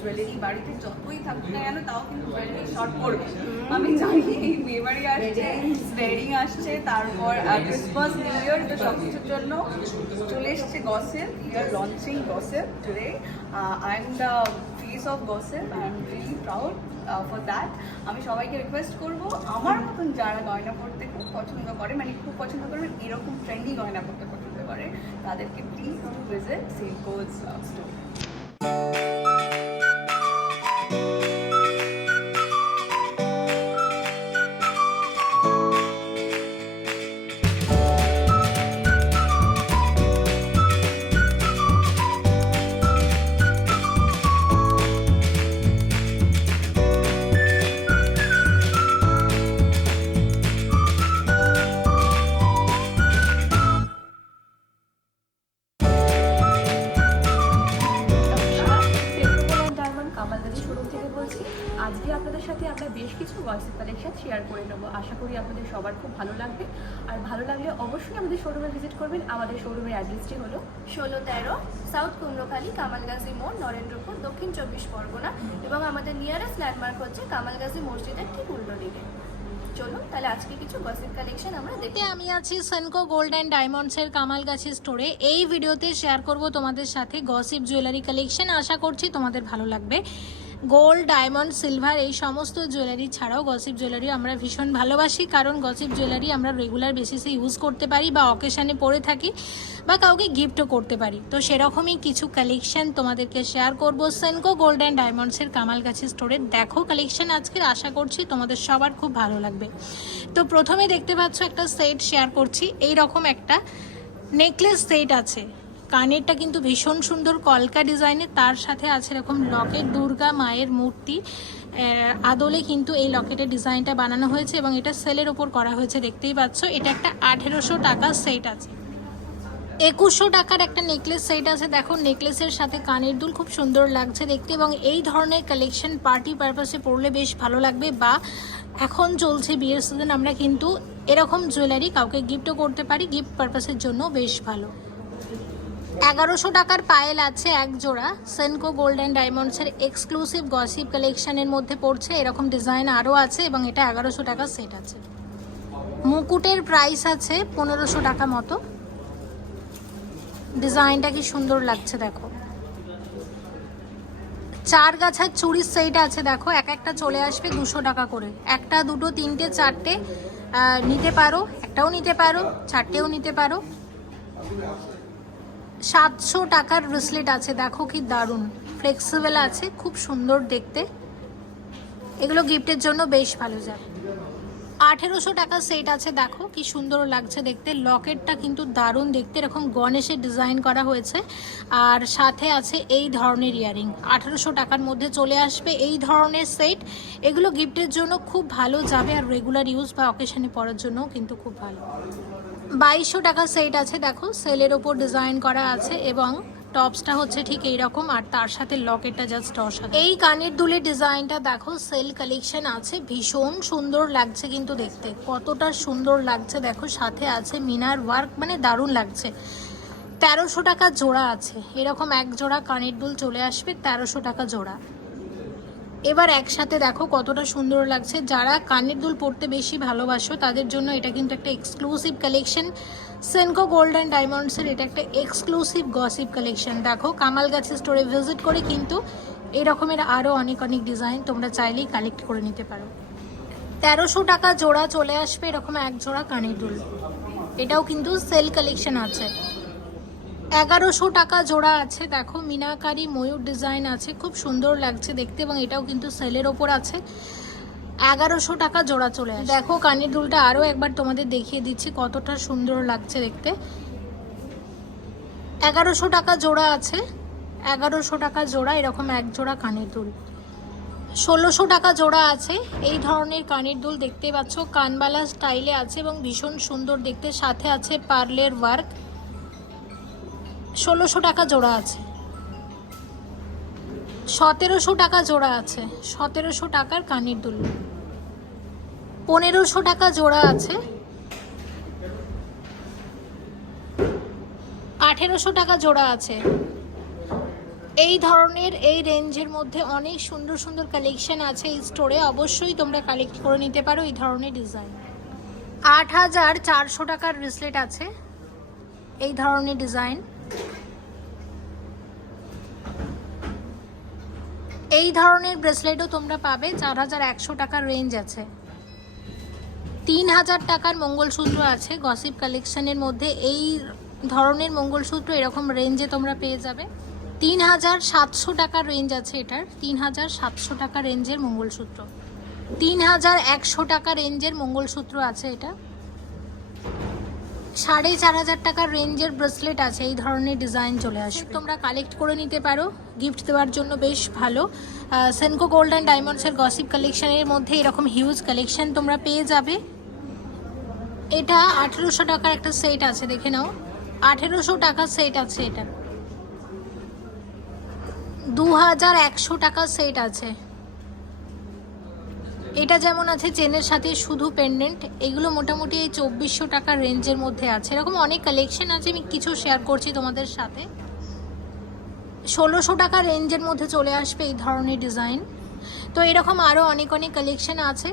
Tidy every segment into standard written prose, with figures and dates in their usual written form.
Jewellery বাড়িতে যতই থাকুক না কেন তাও কিন্তু জুয়েলারি শর্ট পড়বে। আমি জানি এই বিয়ে বাড়ি আসছে, ওয়েডিং আসছে, তারপর ক্রিসমাস, নিউ ইয়ার, তো সব কিছুর জন্য চলে এসছে gossip. We are launching gossip today. I am the face of gossip, I am really proud for that. আমি সবাইকে রিকোয়েস্ট করবো আমার মতন যারা গয়না পড়তে খুব পছন্দ করে, মানে খুব পছন্দ করবেন এরকম ট্রেন্ডি গয়না পড়তে পছন্দ করে, তাদেরকে প্লিজ টু ভিজিট সেলকোজ স্টোর। আজকে আপনাদের সাথে আমরা বেশ কিছু গসিপ কালেকশন শেয়ার করে নেবো। আশা করি আপনাদের সবার খুব ভালো লাগবে, আর ভালো লাগলে অবশ্যই আমাদের শোরুমে ভিজিট করবেন। আমাদের শোরুমের অ্যাড্রেসটি হলো 16-13 সাউথ কুমড়োখালী, কামালগাজী মোড়, নরেন্দ্রপুর, দক্ষিণ 24 পরগনা, এবং আমাদের নিয়ারেস্ট ল্যান্ডমার্ক হচ্ছে কামালগাজী মসজিদের ঠিক উল্টো দিকে। চলুন তাহলে আজকে কিছু গসিপ কালেকশন আমরা দেখি। আমি আছি সেনকো গোল্ড অ্যান্ড ডায়মন্ডসের কামালগাছি স্টোরে। এই ভিডিওতে শেয়ার করব তোমাদের সাথে গসিপ জুয়েলারি কালেকশন। আশা করছি তোমাদের ভালো লাগবে। গোল্ড, ডায়মন্ড, সিলভার এই সমস্ত জুয়েলারি ছাড়াও গসিপ জুয়েলারি আমরা ভীষণ ভালোবাসি, কারণ গসিপ জুয়েলারি আমরা রেগুলার বেসিসে ইউজ করতে পারি বা অকেশানে পরে থাকি বা কাউকে গিফটও করতে পারি। তো সেরকমই কিছু কালেকশন তোমাদেরকে শেয়ার করব সেনকো গোল্ড অ্যান্ড ডায়মন্ডসের কামালগাছি স্টোরে। দেখো কালেকশন আজকের, আশা করছি তোমাদের সবার খুব ভালো লাগবে। তো প্রথমে দেখতে পাচ্ছ একটা সেট শেয়ার করছি। এই রকম একটা নেকলেস সেট আছে, কানেরটা কিন্তু ভীষণ সুন্দর কলকা ডিজাইনে, তার সাথে আছে এরকম লকেট, দুর্গা মায়ের মূর্তি আদলে কিন্তু এই লকেটের ডিজাইনটা বানানো হয়েছে এবং এটা সেলের ওপর করা হয়েছে, দেখতেই পাচ্ছ। এটা একটা 1800 টাকার সেট আছে। 2100 টাকার একটা নেকলেস সেট আছে। দেখো নেকলেসের সাথে কানের দুল খুব সুন্দর লাগছে দেখতে, এবং এই ধরনের কালেকশন পার্টি পারপাসে পরলে বেশ ভালো লাগবে, বা এখন চলছে বিয়ের সিজন, আমরা কিন্তু এরকম জুয়েলারি কাউকে গিফটও করতে পারি, গিফট পারপাসের জন্য বেশ ভালো। 1100 টাকার পায়েল আছে এক জোড়া, সেনকো গোল্ড অ্যান্ড ডায়মন্ডসের এক্সক্লুসিভ গসিপ কালেকশনের মধ্যে পড়ছে। এরকম ডিজাইন আরও আছে এবং এটা 1100 টাকার সেট আছে। মুকুটের প্রাইস আছে 1500 টাকা মতো। ডিজাইনটা কি সুন্দর লাগছে দেখো। 4 গাছার চুড়ির সেট আছে, দেখো এক একটা চলে আসবে 200 টাকা করে। একটা, দুটো, তিনটে, চারটে নিতে পারো, একটাও নিতে পারো, চারটেও নিতে পারো। 700 টাকার ব্রেসলেট আছে, দেখো কি দারুণ ফ্লেক্সিবল আছে, খুব সুন্দর দেখতে। এগুলো গিফটের জন্য বেশ ভালো যায়। 1800 টাকার সেট আছে, দেখো কি সুন্দর লাগছে দেখতে। লকেটটা কিন্তু দারুণ দেখতে, এরকম গণেশের ডিজাইন করা হয়েছে, আর সাথে আছে এই ধরনের ইয়ারিং। 1800 টাকার মধ্যে চলে আসবে এই ধরনের সেট। এগুলো গিফটের জন্য খুব ভালো যাবে, আর রেগুলার ইউজ বা অকেশনে পরার জন্যও কিন্তু খুব ভালো। 2200 টাকার সেট আছে, দেখো সেলের ওপর ডিজাইন করা আছে এবং টপসটা হচ্ছে ঠিক এইরকম, আর তার সাথে লকেটটা জাস্ট অসাধারণ। এই কানের দুলের ডিজাইনটা দেখো, সেল কালেকশন আছে, ভীষণ সুন্দর লাগছে কিন্তু দেখতে, কতটা সুন্দর লাগছে দেখো। সাথে আছে মিনার ওয়ার্ক, মানে দারুণ লাগছে। 1300 টাকা জোড়া আছে, এরকম এক জোড়া কানের দুল চলে আসবে 1300 টাকা জোড়া। এবার একসাথে দেখো কতটা সুন্দর লাগছে। যারা কানের দুল পরতে বেশি ভালোবাসো তাদের জন্য এটা কিন্তু একটা exclusive collection. Senco gold and ডায়মন্ডসের এটা একটা এক্সক্লুসিভ গসিপ কালেকশন। দেখো কামালগাছি স্টোরে ভিজিট করে কিন্তু এরকমের আরও অনেক অনেক ডিজাইন তোমরা চাইলেই কালেক্ট করে নিতে পারো। 1300 টাকা জোড়া চলে আসবে এরকম এক জোড়া কানের দুল, এটাও কিন্তু সেল কালেকশন আছে। 1100 টাকা জোড়া আছে, দেখো মিনাকারি ময়ূর ডিজাইন আছে, খুব সুন্দর লাগছে দেখতে, এবং এটাও কিন্তু সেলের ওপর আছে। 1100 টাকা জোড়া চলে আসে। দেখো কানের দুলটা আরও একবার তোমাদের দেখিয়ে দিচ্ছি কতটা সুন্দর লাগছে দেখতে। 1100 টাকা জোড়া আছে, 1100 টাকা জোড়া এরকম এক জোড়া কানের দুল। 1600 টাকা জোড়া আছে এই ধরনের কানের দুল, দেখতে পাচ্ছ কানবালা স্টাইলে আছে এবং ভীষণ সুন্দর দেখতে, সাথে আছে পার্লের ওয়ার্ক। 1600 টাকা জোড়া আছে। 1700 টাকা জোড়া আছে, 1700 টাকার কানের দুল। 1500 টাকা জোড়া আছে। 1800 টাকা জোড়া আছে। এই ধরনের এই রেঞ্জের মধ্যে অনেক সুন্দর সুন্দর কালেকশন আছে এই স্টোরে, অবশ্যই তোমরা কালেক্ট করে নিতে পারো এই ধরনের ডিজাইন। 8400 টাকার ব্রেসলেট আছে এই ধরনের ডিজাইন। এই ধরনের ব্রেসলেটও তোমরা পাবে 4100 টাকার রেঞ্জ আছে। 3000 টাকার মঙ্গলসূত্র আছে গসিপ কালেকশনের মধ্যে। এই ধরনের মঙ্গলসূত্র এরকম রেঞ্জে তোমরা পেয়ে যাবে। 3700 টাকার রেঞ্জ আছে এটার, 3700 টাকা রেঞ্জের মঙ্গলসূত্র। 3100 টাকা রেঞ্জের মঙ্গলসূত্র আছে এটা। 4500 টাকার রেঞ্জের ব্রেসলেট আছে, এই ধরনের ডিজাইন চলে আসবে, তোমরা কালেক্ট করে নিতে পারো গিফট দেওয়ার জন্য বেশ ভালো। সেনকো গোল্ড অ্যান্ড ডায়মন্ডসের গসিপ কালেকশনের মধ্যে এরকম হিউজ কালেকশন তোমরা পেয়ে যাবে। এটা 1800 টাকার একটা সেট আছে, দেখে নাও 1800 টাকার সেট আছে। এটা 2100 টাকার সেট আছে। এটা যেমন আছে চেনের সাথে শুধু পেন্ডেন্ট, এগুলো মোটামুটি এই 2400 টাকার রেঞ্জের মধ্যে আছে। এরকম অনেক কালেকশন আছে, আমি কিছু শেয়ার করছি তোমাদের সাথে। 1600 টাকা রেঞ্জের মধ্যে চলে আসবে এই ধরনের ডিজাইন। তো এরকম আরও অনেক অনেক কালেকশন আছে।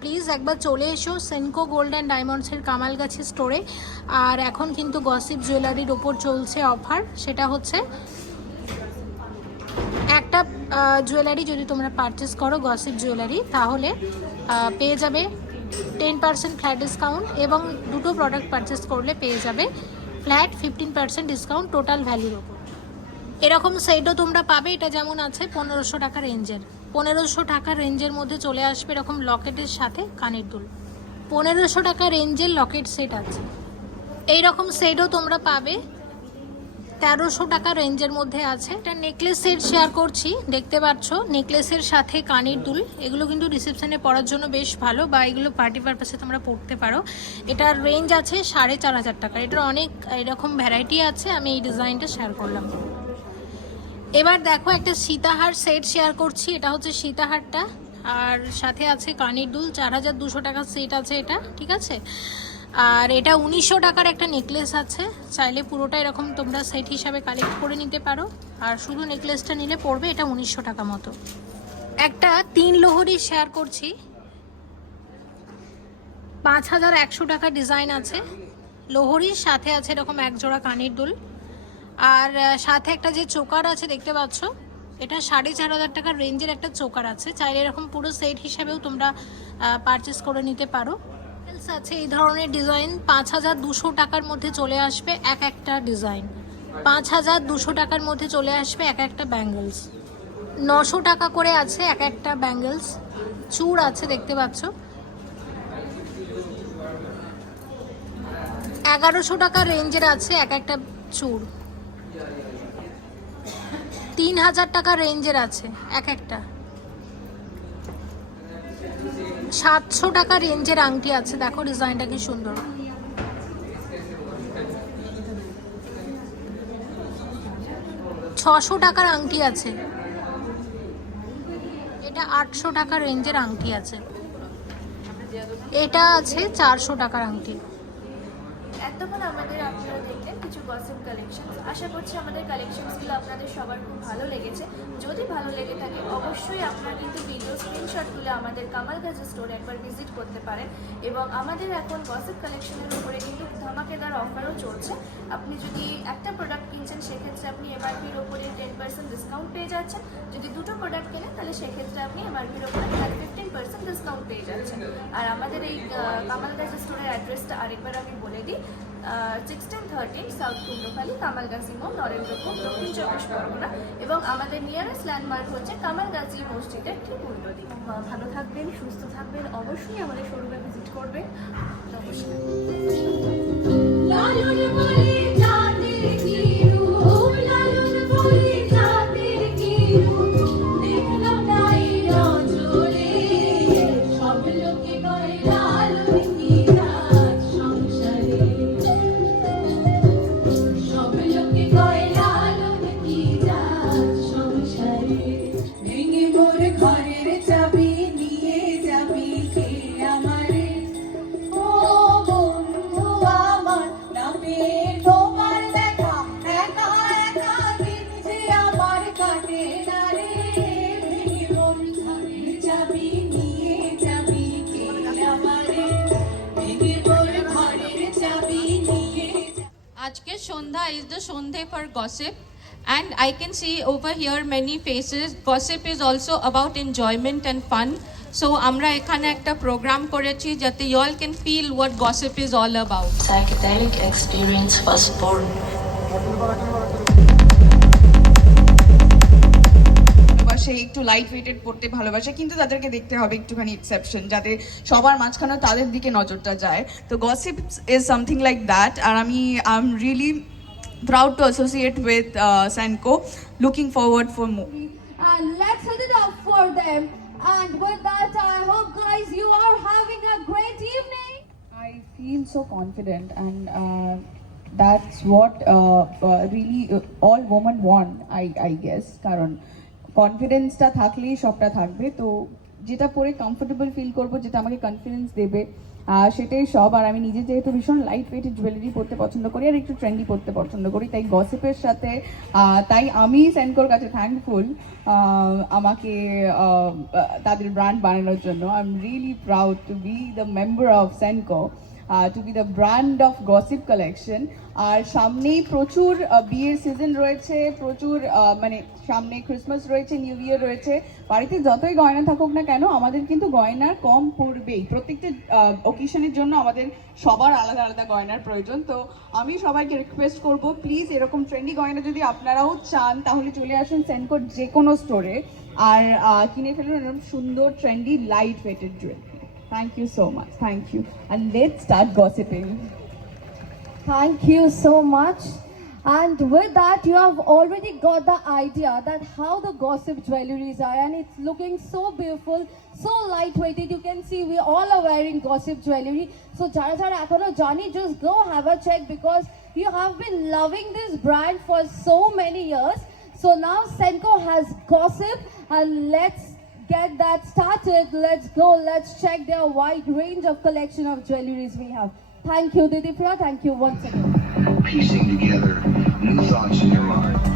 প্লিজ একবার চলে এসো সেনকো গোল্ড অ্যান্ড ডায়মন্ডসের কামালগাছি স্টোরে। আর এখন কিন্তু গসিপ জুয়েলারির ওপর চলছে অফার, সেটা হচ্ছে একটা জুয়েলারি যদি তোমরা পারচেস করো গসিপ জুয়েলারি, তাহলে পেয়ে যাবে 10% ফ্ল্যাট ডিসকাউন্ট, এবং দুটো প্রোডাক্ট পারচেস করলে পেয়ে যাবে ফ্ল্যাট 15% ডিসকাউন্ট টোটাল ভ্যালির ওপর। এরকম সেটও তোমরা পাবে। এটা যেমন আছে 1500 টাকা রেঞ্জের, 1500 টাকা রেঞ্জের মধ্যে চলে আসবে এরকম লকেটের সাথে কানের দুল। 1500 টাকা রেঞ্জের লকেট সেট আছে। এইরকম সেটও তোমরা পাবে 1300 টাকা রেঞ্জের মধ্যে আছে। একটা নেকলেস সেট শেয়ার করছি, দেখতে পাচ্ছ নেকলেসের সাথে কানের দুল। এগুলো কিন্তু রিসেপশনে পরার জন্য বেশ ভালো, বা এগুলো পার্টি পারপাসে তোমরা পরতে পারো। এটার রেঞ্জ আছে 4500 টাকা। এটার অনেক এরকম ভ্যারাইটি আছে, আমি এই ডিজাইনটা শেয়ার করলাম। এবার দেখো একটা সীতাহার সেট শেয়ার করছি। এটা হচ্ছে সীতাহারটা, আর সাথে আছে কানের দুল। 4200 টাকার সেট আছে এটা, ঠিক আছে। আর এটা 1900 টাকার একটা নেকলেস আছে। চাইলে পুরোটা এরকম তোমরা সেট হিসাবে কালেক্ট করে নিতে পারো, আর শুধু নেকলেসটা নিলে পড়বে এটা 1900 টাকা মতো। একটা 3 লোহরি শেয়ার করছি, 5100 টাকা ডিজাইন আছে। লোহরির সাথে আছে এরকম এক জোড়া কানের দুল, আর সাথে একটা যে চোকার আছে দেখতে পাচ্ছ, এটা 4500 টাকার রেঞ্জের একটা চোকার আছে। চাইলে এরকম পুরো সেট হিসাবেও তোমরা পারচেস করে নিতে পারো। আছে এই ধরনের ডিজাইন 5200 টাকার মধ্যে চলে আসবে এক একটা ডিজাইন। 5200 টাকার মধ্যে চলে আসবে এক একটা ব্যাঙ্গেলস। 900 টাকা করে আছে এক একটা ব্যাঙ্গেলস। চূড় আছে দেখতে পাচ্ছ। 1100 টাকা রেঞ্জের আছে এক একটা চূড়। 3000 টাকা রেঞ্জের আছে এক একটা। 700 টাকা রেঞ্জের আংটি আছে, দেখো ডিজাইনটা কি সুন্দর। 600 টাকার আংটি আছে। এটা 800 টাকা রেঞ্জের আংটি আছে। এটা আছে 400 টাকার আংটি। এতক্ষণ আপনারা দেখলেন কিছু গসিপ কালেকশন। আশা করছি আমাদের কালেকশনসগুলো আপনাদের সবার খুব ভালো লেগেছে। যদি ভালো লেগে থাকে অবশ্যই আপনারা কিন্তু ভিডিও স্ক্রিনশট তুলে আমাদের কামালগাছি স্টোরে একবার ভিজিট করতে পারেন। এবং আমাদের এখন গসিপ কালেকশনের উপরে কিন্তু ধামাকেদার অফারও চলছে। আপনি যদি একটা প্রোডাক্ট কিনছেন সেক্ষেত্রে আপনি এমআরপির ওপরে 10% ডিসকাউন্ট পেয়ে যাচ্ছেন। যদি দুটো প্রোডাক্ট কেনেন তাহলে সেক্ষেত্রে আপনি এমআরপির ওপরে 15% ডিসকাউন্ট পেয়ে যাচ্ছেন। আর আমাদের এই কামালগাছি স্টোরের অ্যাড্রেসটা আরেকবার আমি বলে দিই, 1613 সাউথ কুমড়োখালী, কামালগাছি মোড়, নরেন্দ্রপুর, দক্ষিণ 24 পরগনা। এবং আমাদের নিয়ারেস্ট ল্যান্ডমার্ক হচ্ছে কামালগাছি মসজিদের ঠিক উল্টো দিক। ভালো থাকবেন, সুস্থ থাকবেন, অবশ্যই আমাদের শোরুমে ভিজিট করবেন। Oh Sondha is the Sondhe for gossip. And I can see over here many faces. Gossip is also about enjoyment and fun. So আমরা এখানে একটা program করেছি যাতে you all can feel what gossip is all about. Psychedelic experience was born. ভালোবাসে, একটু light weighted পড়তে ভালোবাসে, কিন্তু তাদেরকে দেখতে হবে একটুখানি এক্সেপশন, যাতে সবার মাঝখানে তাদের দিকে নজরটা যায়। তো gossip is something like that, আর আমি I am really proud to associate with Senco. Looking forward for more. And let's set it up for them. And with that, I hope guys you are having a great evening. I feel so confident, and that's what really all women want, I guess. কারণ কনফিডেন্সটা থাকলেই সবটা থাকবে। তো যেটা পরে comfortable feel করবো, যেটা আমাকে কনফিডেন্স দেবে, সেটাই সব। আর আমি নিজে যেহেতু ভীষণ লাইট ওয়েটেড জুয়েলারি পরতে পছন্দ করি আর একটু ট্রেন্ডি পরতে পছন্দ করি, তাই গসিপের সাথে তাই আমি সেনকোর কাছে থ্যাঙ্কফুল আমাকে তাদের ব্র্যান্ড বানানোর জন্য। I am really proud to be the member of Senco, to be the brand of gossip collection. আর সামনেই প্রচুর বিয়ের সিজন রয়েছে, প্রচুর মানে সামনে ক্রিসমাস রয়েছে, নিউ ইয়ার রয়েছে। বাড়িতে যতই গয়না থাকুক না কেন, আমাদের কিন্তু গয়না কম পড়বেই। প্রত্যেকটা অকেশনের জন্য আমাদের সবার আলাদা আলাদা গয়নার প্রয়োজন। তো আমি সবাইকে রিকোয়েস্ট করব, প্লিজ এরকম ট্রেন্ডি গয়না যদি আপনারাও চান তাহলে চলে আসুন সেনকোর যে কোনো স্টোরে, আর কিনে ফেলুন এরকম সুন্দর trendy light weighted jewellery. Thank you so much. Thank you. And let's start gossiping. Thank you so much. And with that, you have already got the idea that how the gossip jewelries are, and it's looking so beautiful, so lightweighted. You can see we all are wearing gossip jewelry. So jara jara ekhono jani, just go have a check, because you have been loving this brand for so many years. So now Senco has gossip, and let's get that started. Let's go, let's check their wide range of collection of jewelries we have. Thank you, Didi Priya. Thank you once again. Piecing together new thoughts in your mind.